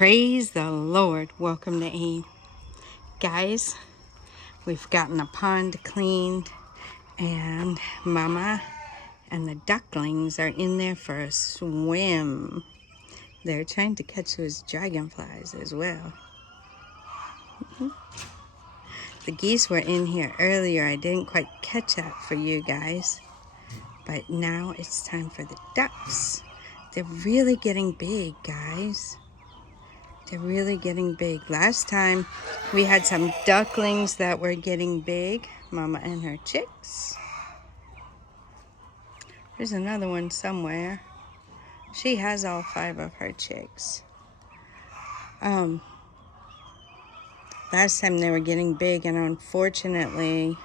Praise the Lord. Welcome to AIM. Guys, we've gotten the pond cleaned and Mama and the ducklings are in there for a swim. They're trying to catch those dragonflies as well. The geese were in here earlier. I didn't quite catch that for you guys. But now it's time for the ducks. They're really getting big, guys. They're really getting big. Last time we had some ducklings that were getting big. Mama and her chicks. There's another one somewhere. She has all 5 of her chicks. Last time they were getting big, and unfortunately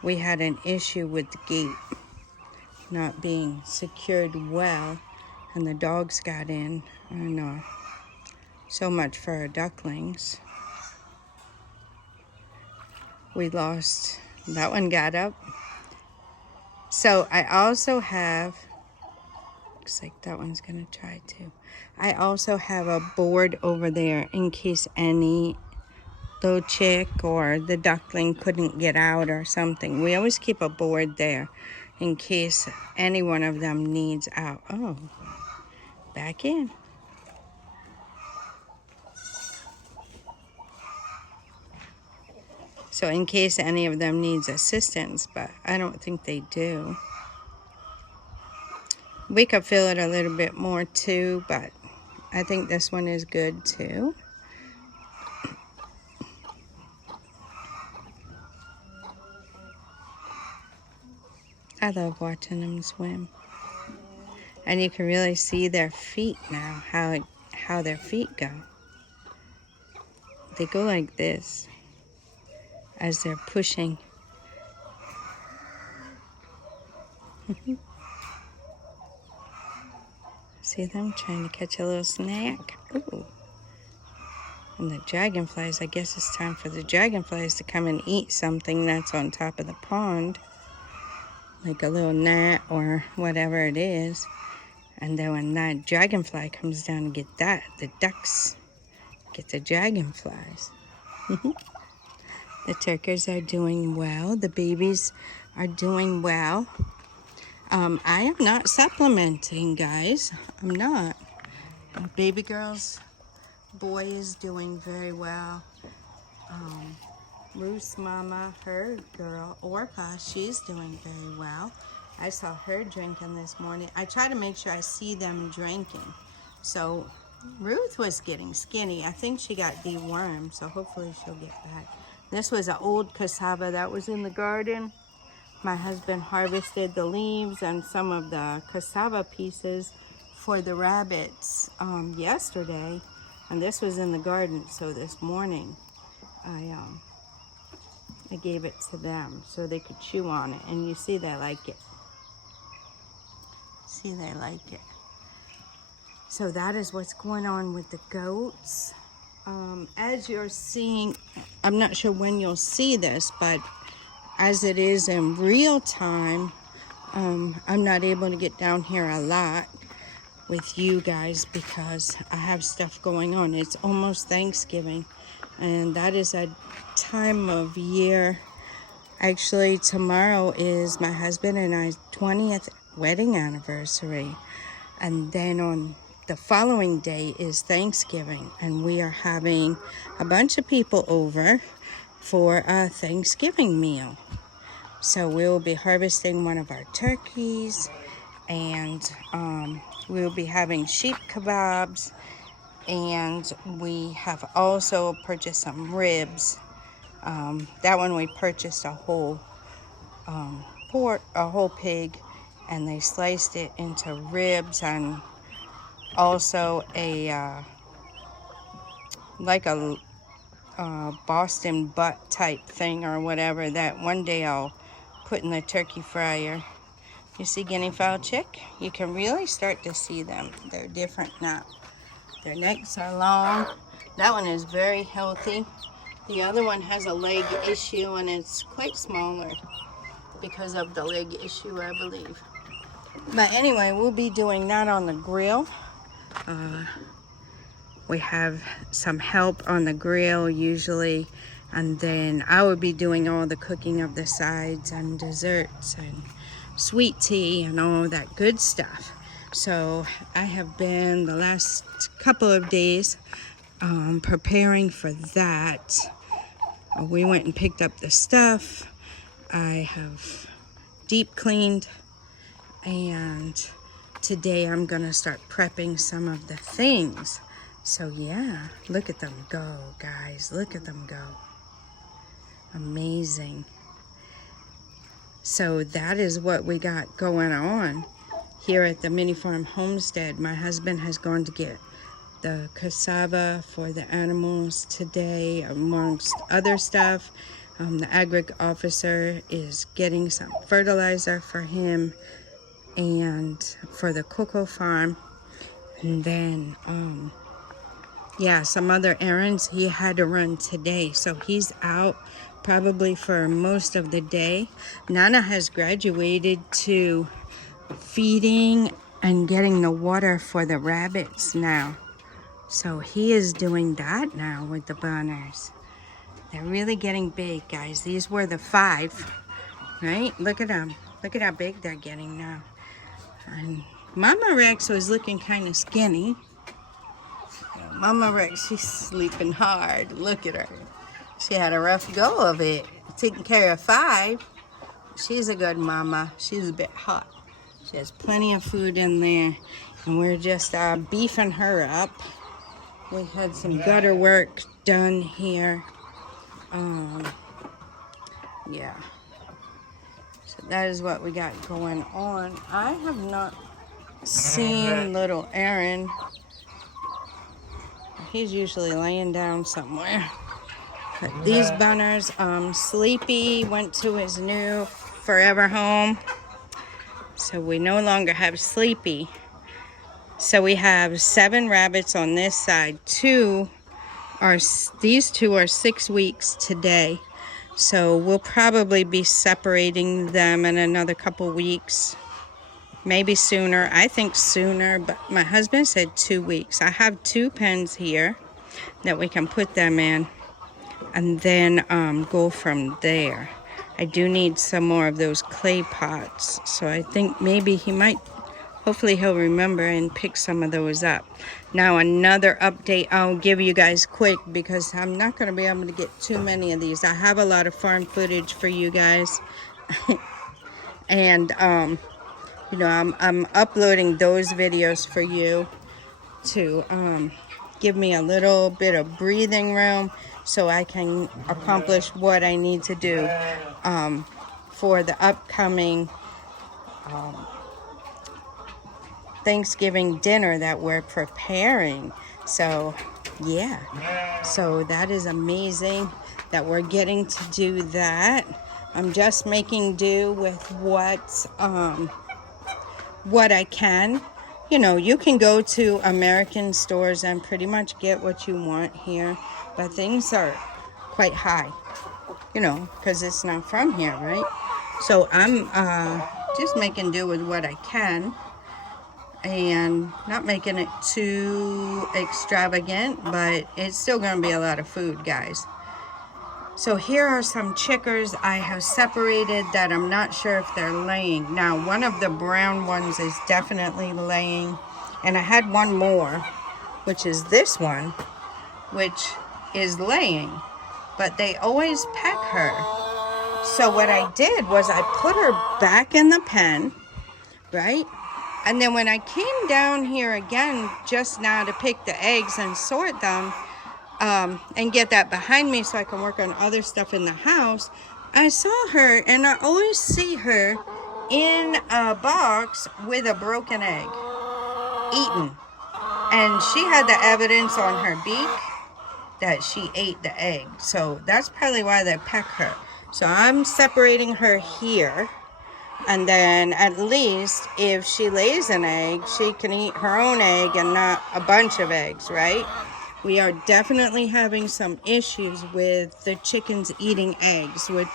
we had an issue with the gate not being secured well, and the dogs got in. I know. So much for our ducklings. We lost, that one got up. So I also have, looks like that one's gonna try to. I also have a board over there in case any little chick or the duckling couldn't get out or something. We always keep a board there in case any one of them needs out. Oh, back in. So in case any of them needs assistance, but I don't think they do. We could fill it a little bit more too, but I think this one is good too. I love watching them swim. And you can really see their feet now, how their feet go. They go like this as they're pushing. See them trying to catch a little snack? Ooh. And the dragonflies, I guess it's time for the dragonflies to come and eat something that's on top of the pond. Like a little gnat or whatever it is. And then when that dragonfly comes down and get that, the ducks get the dragonflies. The turkeys are doing well. The babies are doing well. I am not supplementing, guys. I'm not. Baby girl's boy is doing very well. Ruth's mama, her girl, Orpa, she's doing very well. I saw her drinking this morning. I try to make sure I see them drinking. So Ruth was getting skinny. I think she got dewormed, so hopefully she'll get back. This was an old cassava that was in the garden. My husband harvested the leaves and some of the cassava pieces for the rabbits yesterday. And this was in the garden, so this morning I gave it to them so they could chew on it. And you see they like it. See, they like it. So that is what's going on with the goats. As you're seeing, I'm not sure when you'll see this, but as it is in real time, I'm not able to get down here a lot with you guys because I have stuff going on. It's almost Thanksgiving, and that is a time of year. Actually, tomorrow is my husband and I's 20th wedding anniversary, and then on the following day is Thanksgiving, and we are having a bunch of people over for a Thanksgiving meal. So we'll be harvesting one of our turkeys, and we'll be having sheep kebabs, and we have also purchased some ribs. That one we purchased a whole pig, and they sliced it into ribs, and also a like a Boston butt type thing or whatever that one day I'll put in the turkey fryer. You see guinea fowl chick? You can really start to see them. They're different now. Their necks are long. That one is very healthy. The other one has a leg issue, and it's quite smaller because of the leg issue, I believe. But anyway, we'll be doing that on the grill. We have some help on the grill usually, and then I would be doing all the cooking of the sides and desserts and sweet tea and all that good stuff. So I have been the last couple of days preparing for that. We went and picked up the stuff. I have deep cleaned, and today I'm gonna start prepping some of the things. So yeah, look at them go, guys. Look at them go. Amazing. So that is what we got going on here at the MiniFarm homestead. My husband has gone to get the cassava for the animals today, amongst other stuff. The agric officer is getting some fertilizer for him and for the cocoa farm. And then, yeah, some other errands he had to run today. So he's out probably for most of the day. Nana has graduated to feeding and getting the water for the rabbits now. So he is doing that now with the bunners. They're really getting big, guys. These were the 5, right? Look at them. Look at how big they're getting now. And Mama Rex was looking kind of skinny. Mama Rex, she's sleeping hard. Look at her. She had a rough go of it. Taking care of 5. She's a good mama. She's a bit hot. She has plenty of food in there. And we're just beefing her up. We had some gutter work done here. Yeah. So that is what we got going on. I have not seen little Aaron. He's usually laying down somewhere. But these bunners, Sleepy went to his new forever home. So we no longer have Sleepy. So we have 7 rabbits on this side. These two are 6 weeks today. So we'll probably be separating them in another couple weeks. Maybe sooner. I think sooner, but my husband said 2 weeks. I have 2 pens here that we can put them in and then go from there. I do need some more of those clay pots. So I think maybe hopefully he'll remember and pick some of those up. Now another update I'll give you guys quick, because I'm not going to be able to get too many of these. I have a lot of farm footage for you guys. And you know, I'm uploading those videos for you to give me a little bit of breathing room so I can accomplish what I need to do for the upcoming Thanksgiving dinner that we're preparing. So yeah, so that is amazing that we're getting to do that. I'm just making do with what I can. You know, you can go to American stores and pretty much get what you want here, but things are quite high, you know, because it's not from here, right? So I'm just making do with what I can and not making it too extravagant, but it's still going to be a lot of food, guys. So here are some chickers I have separated that I'm not sure if they're laying. Now, one of the brown ones is definitely laying. And I had one more, which is this one, which is laying. But they always peck her. So what I did was I put her back in the pen, right? And then when I came down here again just now to pick the eggs and sort them, and get that behind me so I can work on other stuff in the house, I saw her, and I always see her in a box with a broken egg, eaten. And she had the evidence on her beak that she ate the egg. So that's probably why they peck her. So I'm separating her here. And then at least if she lays an egg, she can eat her own egg and not a bunch of eggs, right? We are definitely having some issues with the chickens eating eggs, which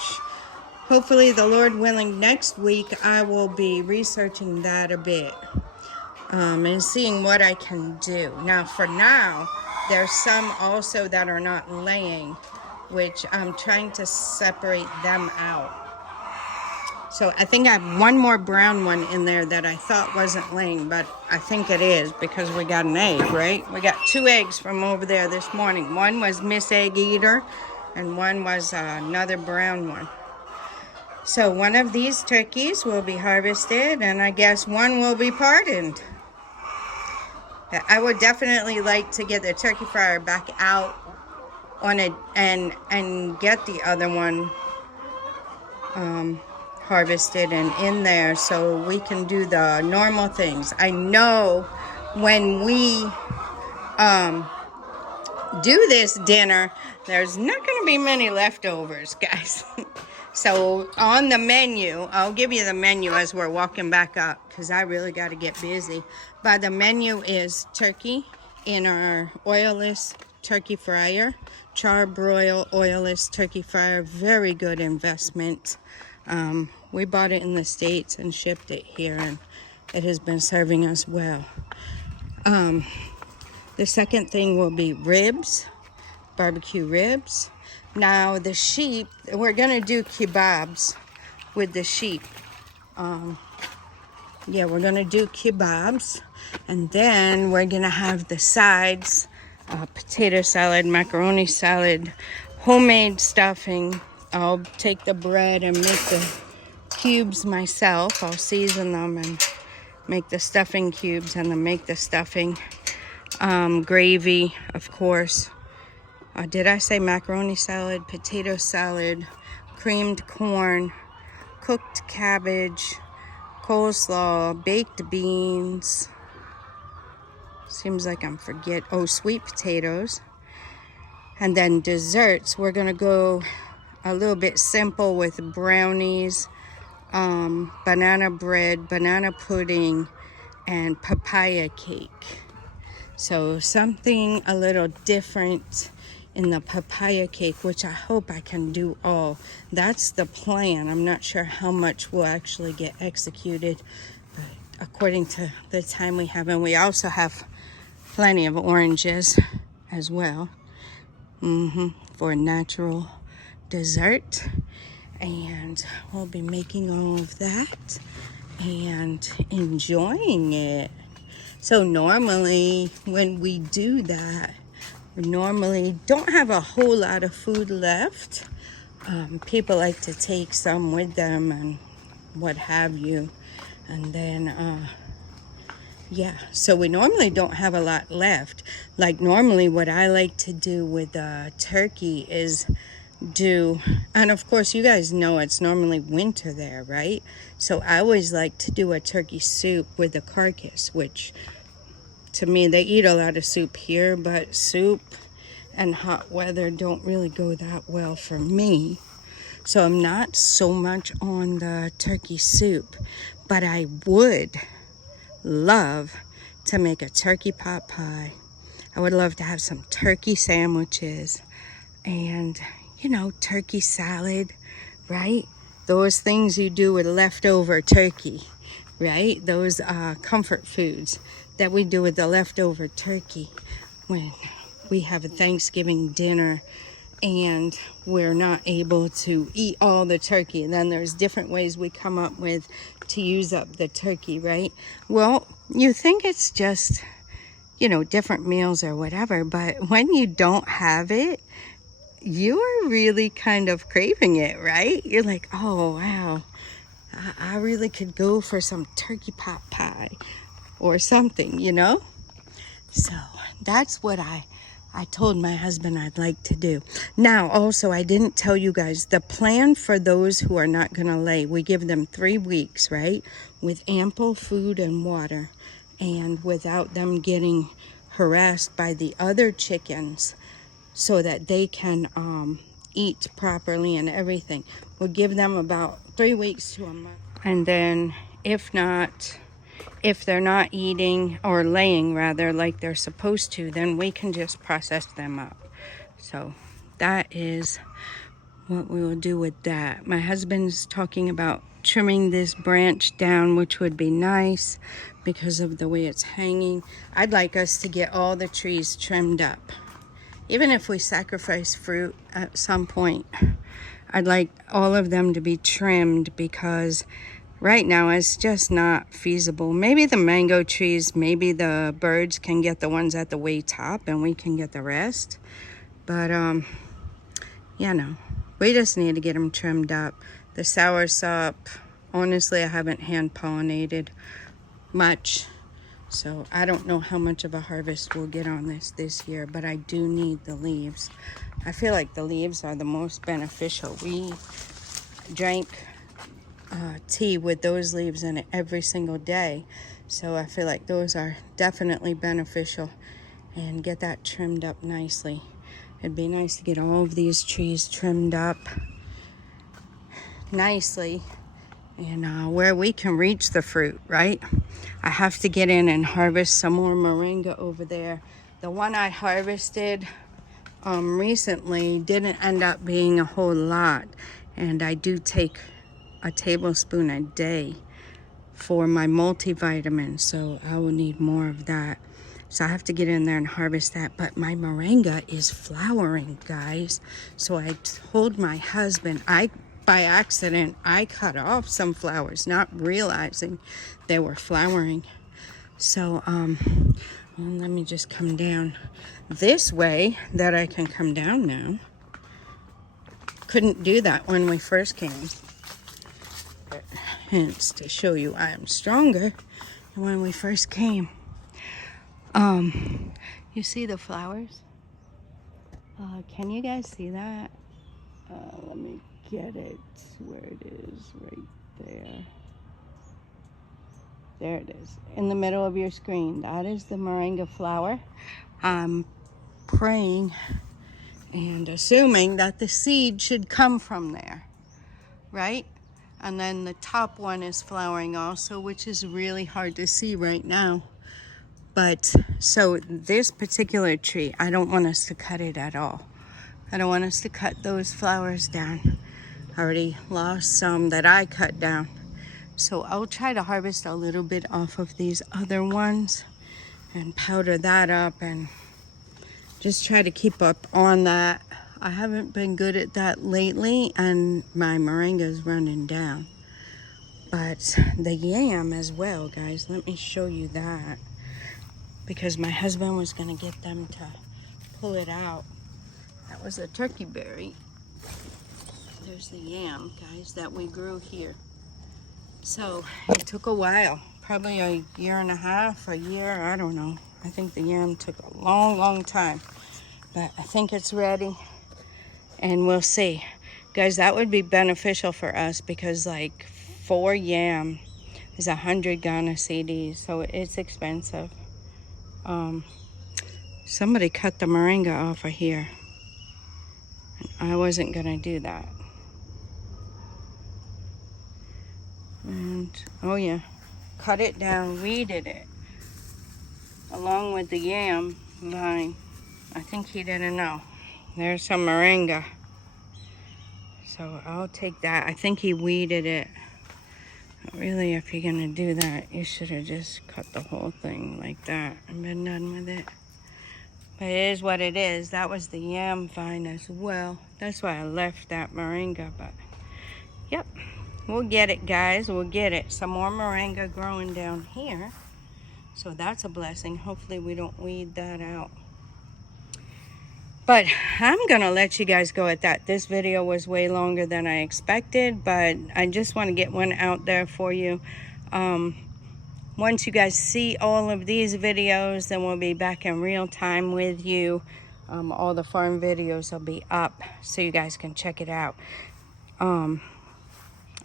hopefully, the Lord willing, next week I will be researching that a bit and seeing what I can do. Now, for now, There's some also that are not laying, which I'm trying to separate them out. So I think I have one more brown one in there that I thought wasn't laying, but I think it is because we got an egg, right? We got 2 eggs from over there this morning. One was Miss Egg Eater, and one was another brown one. So one of these turkeys will be harvested, and I guess one will be pardoned. I would definitely like to get the turkey fryer back out on it and get the other one harvested and in there so we can do the normal things. I know when we do this dinner, there's not going to be many leftovers, guys. So on the menu, I'll give you the menu as we're walking back up because I really got to get busy. But the menu is turkey in our oilless turkey fryer, charbroil oilless turkey fryer. Very good investment. We bought it in the States and shipped it here, and it has been serving us well. The second thing will be ribs, barbecue ribs. Now the sheep, we're gonna do kebabs with the sheep. Yeah, we're gonna do kebabs, and then we're gonna have the sides, potato salad, macaroni salad, homemade stuffing. I'll take the bread and make the cubes myself. I'll season them and make the stuffing cubes and then make the stuffing. Gravy, of course. Did I say macaroni salad, potato salad, creamed corn, cooked cabbage, coleslaw, baked beans. Seems like I'm forgetting. Oh, sweet potatoes. And then desserts, we're going to go a little bit simple with brownies, banana bread, banana pudding, and papaya cake. So something a little different in the papaya cake, which I hope I can do all. That's the plan. I'm not sure how much will actually get executed, but according to the time we have. And we also have plenty of oranges as well for natural dessert. And we'll be making all of that and enjoying it. So normally when we do that, we normally don't have a whole lot of food left. People like to take some with them and what have you. And then, yeah, so we normally don't have a lot left. Like normally what I like to do with turkey is and of course you guys know it's normally winter there, right? So I always like to do a turkey soup with the carcass, which to me, they eat a lot of soup here, but soup and hot weather don't really go that well for me. So I'm not so much on the turkey soup, but I would love to make a turkey pot pie. I would love to have some turkey sandwiches and, you know, turkey salad, right? Those things you do with leftover turkey, right? Those comfort foods that we do with the leftover turkey when we have a Thanksgiving dinner and we're not able to eat all the turkey. And then there's different ways we come up with to use up the turkey, right? Well, you think it's just, you know, different meals or whatever, but when you don't have it, you're really kind of craving it, right? You're like, oh, wow, I really could go for some turkey pot pie or something, you know? So that's what I told my husband I'd like to do. Now, also, I didn't tell you guys, the plan for those who are not going to lay, we give them 3 weeks, right? With ample food and water and without them getting harassed by the other chickens so that they can eat properly and everything. We'll give them about 3 weeks to a month. And then if they're not eating or laying rather like they're supposed to, then we can just process them up. So that is what we will do with that. My husband's talking about trimming this branch down, which would be nice because of the way it's hanging. I'd like us to get all the trees trimmed up. Even if we sacrifice fruit at some point, I'd like all of them to be trimmed because right now it's just not feasible. Maybe the mango trees, maybe the birds can get the ones at the way top and we can get the rest. But yeah, no, we just need to get them trimmed up. The soursop, honestly, I haven't hand pollinated much. So I don't know how much of a harvest we'll get on this year, but I do need the leaves. I feel like the leaves are the most beneficial. We drank tea with those leaves in it every single day. So I feel like those are definitely beneficial, and get that trimmed up nicely. It'd be nice to get all of these trees trimmed up nicely and where we can reach the fruit, right? I have to get in and harvest some more moringa over there. The one I harvested recently didn't end up being a whole lot, and I do take a tablespoon a day for my multivitamin, so I will need more of that. So I have to get in there and harvest that. But my moringa is flowering, guys. So I told my husband, by accident, I cut off some flowers, not realizing they were flowering. So, well, let me just come down this way that I can come down now. Couldn't do that when we first came. But hence, to show you I am stronger than when we first came. You see the flowers? Can you guys see that? Let me get it where it is, right there. There it is, in the middle of your screen. That is the moringa flower. I'm praying and assuming that the seed should come from there, right? And then the top one is flowering also, which is really hard to see right now. But so this particular tree, I don't want us to cut it at all. I don't want us to cut those flowers down. I already lost some that I cut down. So I'll try to harvest a little bit off of these other ones and powder that up and just try to keep up on that. I haven't been good at that lately, and my moringa is running down. But the yam as well, guys, let me show you that. Because my husband was gonna get them to pull it out. That was a turkey berry. There's the yam, guys, that we grew here. So it took a while, probably a year and a half, a year, I don't know. I think the yam took a long, long time, but I think it's ready and we'll see. Guys, that would be beneficial for us because like 4 yam is 100 Ghana cedis, so it's expensive. Somebody cut the moringa off of here. And I wasn't gonna do that. And, oh yeah, cut it down, weeded it, along with the yam vine. I think he didn't know. There's some moringa. So I'll take that. I think he weeded it. But really, if you're gonna do that, you should have just cut the whole thing like that and been done with it. But it is what it is. That was the yam vine as well. That's why I left that moringa, but yep. We'll get it, guys. We'll get it. Some more moringa growing down here. So that's a blessing. Hopefully we don't weed that out. But I'm going to let you guys go at that. This video was way longer than I expected, but I just want to get one out there for you. Once you guys see all of these videos, then we'll be back in real time with you. All the farm videos will be up so you guys can check it out.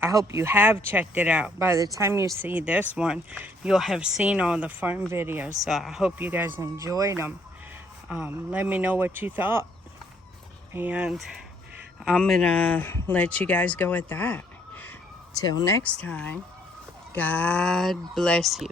I hope you have checked it out. By the time you see this one, you'll have seen all the farm videos. So I hope you guys enjoyed them. Let me know what you thought. And I'm going to let you guys go at that. Till next time, God bless you.